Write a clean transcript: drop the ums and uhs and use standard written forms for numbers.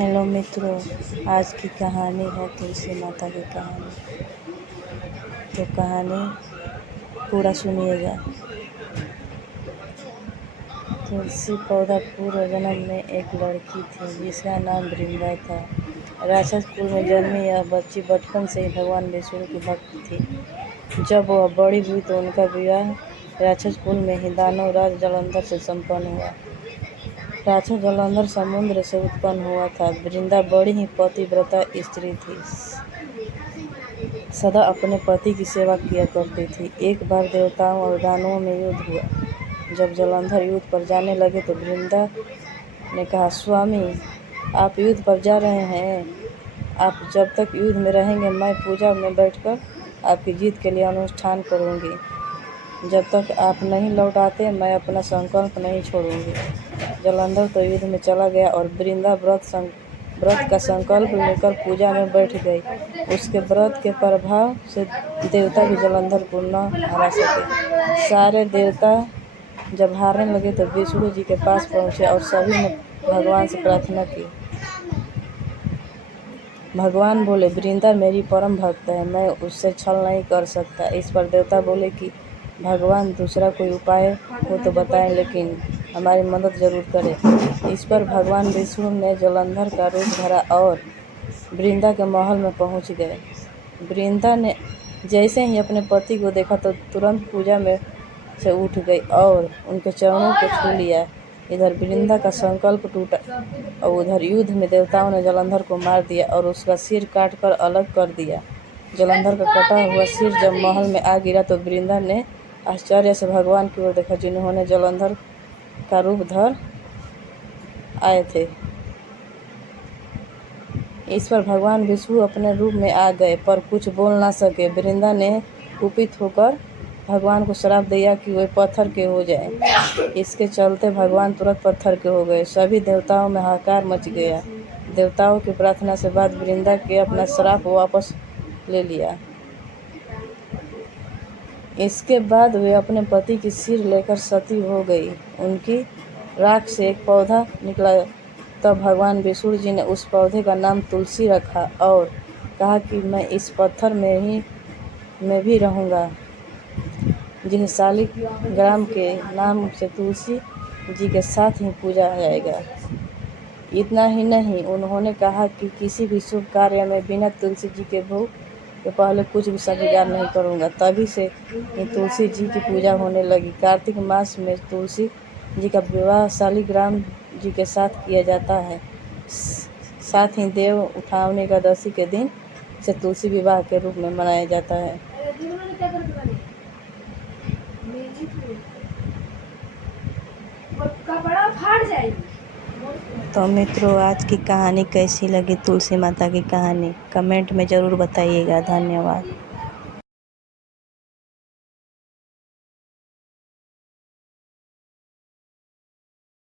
Hello मित्रों, आज की कहानी है तुलसी माता की कहानी। तो कहानी पूरा सुनिएगा। तुलसी पौधा पूर्व जन्म में एक लड़की थी जिसका नाम वृंदा था। राक्षस कुल में जन्मी यह बच्ची बचपन से ही भगवान विष्णु की भक्त थी। जब वह बड़ी हुई तो उनका विवाह राक्षस कुल में ही दानव राज जलंधर से संपन्न हुआ। राक्षस जलंधर समुद्र से उत्पन्न हुआ था। वृंदा बड़ी ही पतिव्रता स्त्री थी, सदा अपने पति की सेवा किया करती थी। एक बार देवताओं और दानवों में युद्ध हुआ। जब जलंधर युद्ध पर जाने लगे तो वृंदा ने कहा, स्वामी, आप युद्ध पर जा रहे हैं। आप जब तक युद्ध में रहेंगे मैं पूजा में बैठकर आपकी जीत के लिए अनुष्ठान करूंगी। जब तक आप नहीं लौट आते मैं अपना संकल्प नहीं छोड़ूंगी। जलंधर तो युद्ध में चला गया और वृंदा व्रत का संकल्प लेकर पूजा में बैठ गई। उसके व्रत के प्रभाव से देवता भी जलंधर को न हरा सके। सारे देवता जब हारने लगे तो विष्णु जी के पास पहुंचे और सभी ने भगवान से प्रार्थना की। भगवान बोले, वृंदा मेरी परम भक्त है, मैं उससे छल नहीं कर सकता। इस पर देवता बोले कि भगवान दूसरा कोई उपाय हो तो बताएं, लेकिन हमारी मदद जरूर करें। इस पर भगवान विष्णु ने जलंधर का रूप धरा और वृंदा के महल में पहुंच गए। वृंदा ने जैसे ही अपने पति को देखा तो तुरंत पूजा में से उठ गई और उनके चरणों को छू लिया। इधर वृंदा का संकल्प टूटा और उधर युद्ध में देवताओं ने जलंधर को मार दिया और उसका सिर काटकर अलग कर दिया। जलंधर का कटा हुआ सिर जब महल में आ गिरा तो वृंदा ने आश्चर्य से भगवान की ओर देखा, जिन्होंने जलंधर का रूप धर आए थे। इस पर भगवान विष्णु अपने रूप में आ गए पर कुछ बोल ना सके। वृंदा ने कुपित होकर भगवान को श्राप दिया कि वे पत्थर के हो जाएं। इसके चलते भगवान तुरंत पत्थर के हो गए। सभी देवताओं में हाहाकार मच गया। देवताओं की प्रार्थना से बाद वृंदा के अपना श्राप वापस ले लिया। इसके बाद वे अपने पति की सिर लेकर सती हो गई। उनकी राख से एक पौधा निकला। तब भगवान विष्णु जी ने उस पौधे का नाम तुलसी रखा और कहा कि मैं इस पत्थर में भी रहूँगा, जिसे शालिग्राम के नाम से तुलसी जी के साथ ही पूजा जाएगा। इतना ही नहीं, उन्होंने कहा कि किसी भी शुभ कार्य में बिना तुलसी जी के भोग के पहले कुछ भी स्वीकार नहीं करूँगा। तभी से ही तुलसी जी की पूजा होने लगी। कार्तिक मास में तुलसी जी का विवाह शालिग्राम जी के साथ किया जाता है। साथ ही देव उठावनी एकादशी के दिन से तुलसी विवाह के रूप में मनाया जाता है। तो मित्रों, आज की कहानी कैसी लगी, तुलसी माता की कहानी, कमेंट में ज़रूर बताइएगा। धन्यवाद।